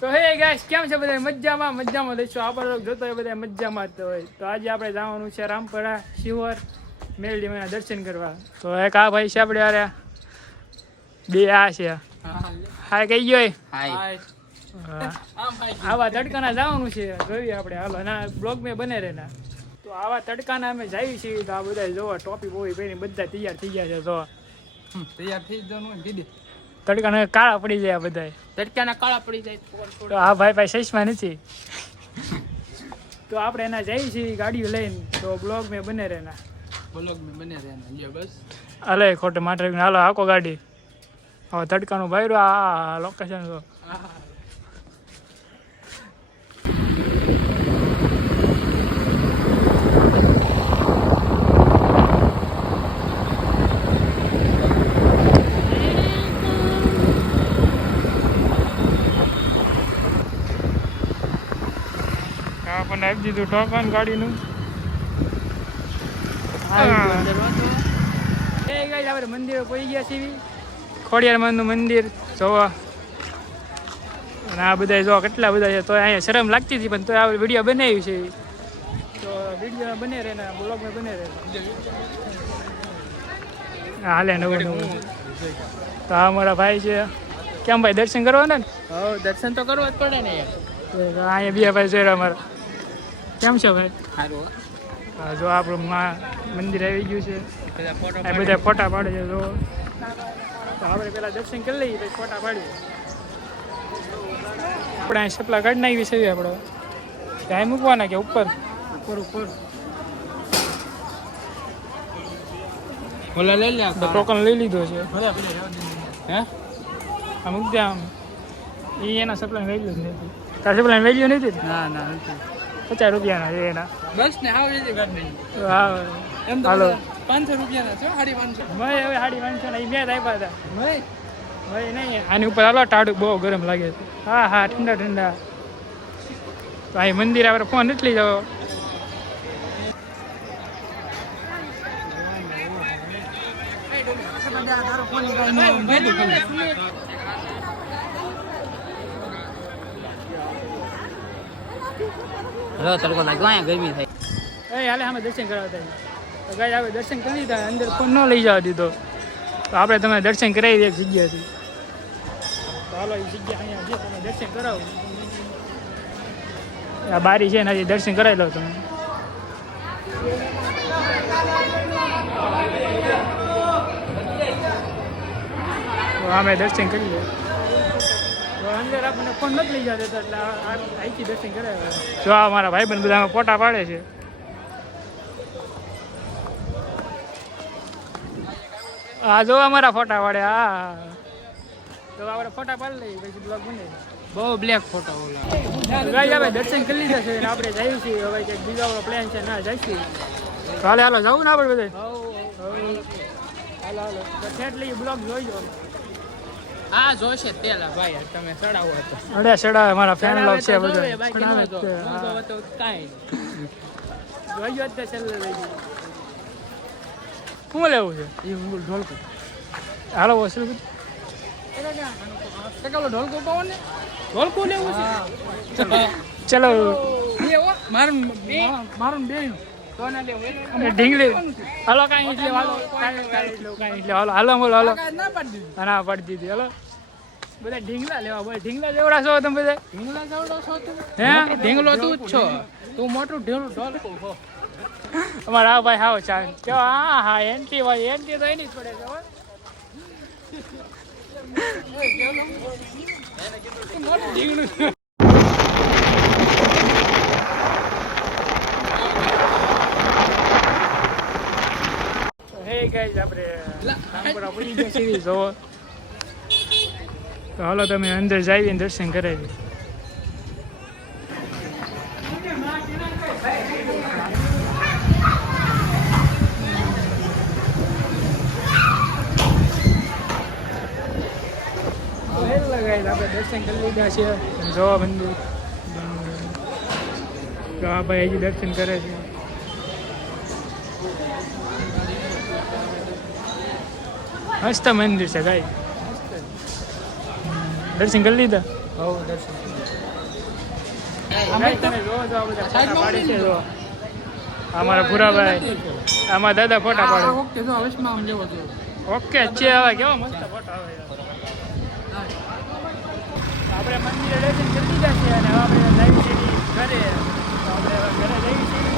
તો હે ગાઈસ કેમ છે બધા મજામાં લઈશું આપણે જોતો હોય બધા મજામાં જ હોય. તો આજે આપણે જવાનું છે રામપરા શિવર મેલડીમાં દર્શન કરવા. તો એક આ ભાઈ છે આપણે અરે બે આ છે હાય કઈ ગયો આવા તડકાના જવાનું છે જોઈએ આપણે હાલો ના બ્લોગ મેં બને રહેના. તો આવા તડકાના અમે જઈએ છીએ તો આ બધા જોવા ટોપી બોપી પહેરીને બધા તૈયાર થઈ ગયા છે. તો તૈયાર થઈ જવાનું દીદી તડકાના કાળા પડી જાય બધા તડકાના કાળા પડી જાય. તો આ ભાઈ પાસે ચશ્મા નથી. તો આપણે એના જઈએ છીએ ગાડીઓ લઈને. તો બ્લોગ મેં બને રહેના બસ અલે ખોટે માટે હાલો આખો ગાડી હવે તડકાનું ભાઈ આ લોકેશન તો આપણને આપી દીધું ટોકન ગાડીનું. આપણે મંદિરે પહોંચી ગયા છીએ ખોડિયારમાંનું મંદિર જોવા. અને આ બધા જોવા કેટલા બધા છે. તો અહીંયા શરમ લાગતી હતી પણ તો આ વિડીયો બનાવ્યું છે. તો વિડીયો બને રહે ને બ્લોગમાં બને રહે હાલે નવું. તો આ અમારા ભાઈ છે. કેમ ભાઈ દર્શન કરવાના ને? હા દર્શન તો કરવા જ પડે ને યાર. અહીંયા બે ભાઈ જોયા અમારા. કેમ છે ભાઈ? સારું. હા જો આપણું મંદિર આવી ગયું છે. આ બધા ફોટા પાડે છે. જો તો આપણે પેલા દર્શન કરી લઈએ પછી ફોટા પાડીએ. આપણે અહીં સપલા કાઢી નાખી છે આપણે ત્યાં મૂકવાના કે ઉપર ઉપર ઓલા લઈ લે ટોકન લઈ લીધો છે. હે આ મૂક દે આમ એ એના સપ્લાય લઈ લીધું નથી. તાર સપ્લાય લઈ લીધું નથી? ના ના નથી. 50 રૂપિયાના છે એના. બસ ને હાવ રીતે કાઢ નહીં. હા એમ તો હાલો 500 રૂપિયાના છે 550. મેં હવે 550 ના મેં આપ્યા હતા. ભાઈ નહીં આની ઉપર હાલો ટાળું બહુ ગરમ લાગે છે. હા હા ઠંડા ઠંડા. તો અહીં મંદિર આપણે ફોન નથી લઈ જાવ. તડકો લાગ્યો અહીંયા ગરમી થાય. હાલે અમે દર્શન કરાવતા તો ગાય આપણે દર્શન કરી લીધા. અંદર ફોન ન લઈ જવા દીધો. તો આપણે તમે દર્શન કરાવી એક જગ્યાથી. તો હાલો એ જગ્યા અહીંયા છે તમે દર્શન કરાવો. આ બારી છે ને હજી દર્શન કરાવી લો તમે. તો અમે દર્શન કરીએ. તો અંદર આપણને ફોન નથી લઈ જવા દેતા એટલે અહીંથી દર્શન કરાવે. જો આ મારા ભાઈબંધ બધા ફોટા પાડે છે. હા જો અમારા ફોટા પાડે. હા તો આપણે ફોટા પાડી લઈએ પછી બ્લોગ બને. બહુ બ્લેક ફોટો ઓલા ગાઈ આવે દર્શન કરી લીધા છે. આપણે જઈએ છીએ હવે કંઈક બીજા આપણો પ્લાન છે ના જઈશું. તો હાલે હાલો જવું ને આપણે બધા. હાલો હાલો તો ઠેઠ લઈએ બ્લોગ જોઈ જો. હા જોશે પેલા ભાઈ તમે ચડાવો તો અડે ચડાવે મારા ફેન લોક છે બધા. બાકી ન જો તો કાઈ જોઈ જો તો છેલ્લે લઈ ગયો. શું લેવું છે? એ ઢોલકો હાલો વસૂલ ઢોલકો કહો ને ઢોલકો લેવું છે. ચલો મારું બે ઢીંગલી હાલો કાંઈ એટલે હાલો કાંઈ એટલે હાલો હાલો બોલો હાલો ના પાડી દીધું. ના પાડી દીધી હાલો બધા ઢીંગલા લેવા બોલ. ઢીંગલા જેવડા છો તમે બધા? ઢીંગલા જેવડો છો તું? હે ઢીંગલો તું જ છો. તું મોટું ઢોલકો હો. અમારા આ ભાઈ હાવ ચાલ કે હા હા એન્ટ્રી ભાઈ એન્ટ્રી તો એની જ પડે છે. મોટું ઢીંગલું હે ગાઈસ આપણે રામપુરા પડી ગયા સીધી જોવો. તો હાલો તમે અંદર જઈને દર્શન કરાવી. આપણે દર્શન કરી લીધા છે. જોવા મંદિર તો આ ભાઈ હજી દર્શન કરે છે. મસ્ત મંદિર છે ગાય. દર્શન કરી લીધા? હવ દર્શન અમે તો તમે જોવો છો આ બધા ફોટા સાઈડમાં પાડે છે ઉડી જો અમારા ભૂરાભાઈ આમાં દાદા ફોટા પાડે વખતે જો હવેશમાં આમ લેવો જોઈએ. ઓકે છે હવે કેવો મસ્ત ફોટો આવે યાર. આપણે મંદિરે દર્શન કરી દીધા છે અને હવે આપણે લાઈવ છીએ ઘરે તો આપણે હવે ઘરે જઈએ છીએ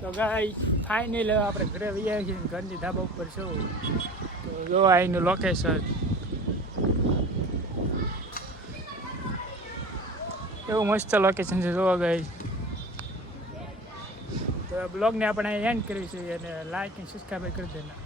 તો ગાય ફાઇનલ આપણે ઘરે વૈયા છીએ ઘરની ધાબા ઉપર છું તો જો અહીંનું લોકેશન એવું મસ્ત લોકેશન છે જોવા ગઈ તો બ્લોગને આપણે એન્ડ કરવી છે અને લાઈક અને સબસ્ક્રાઈબ કરી દેના.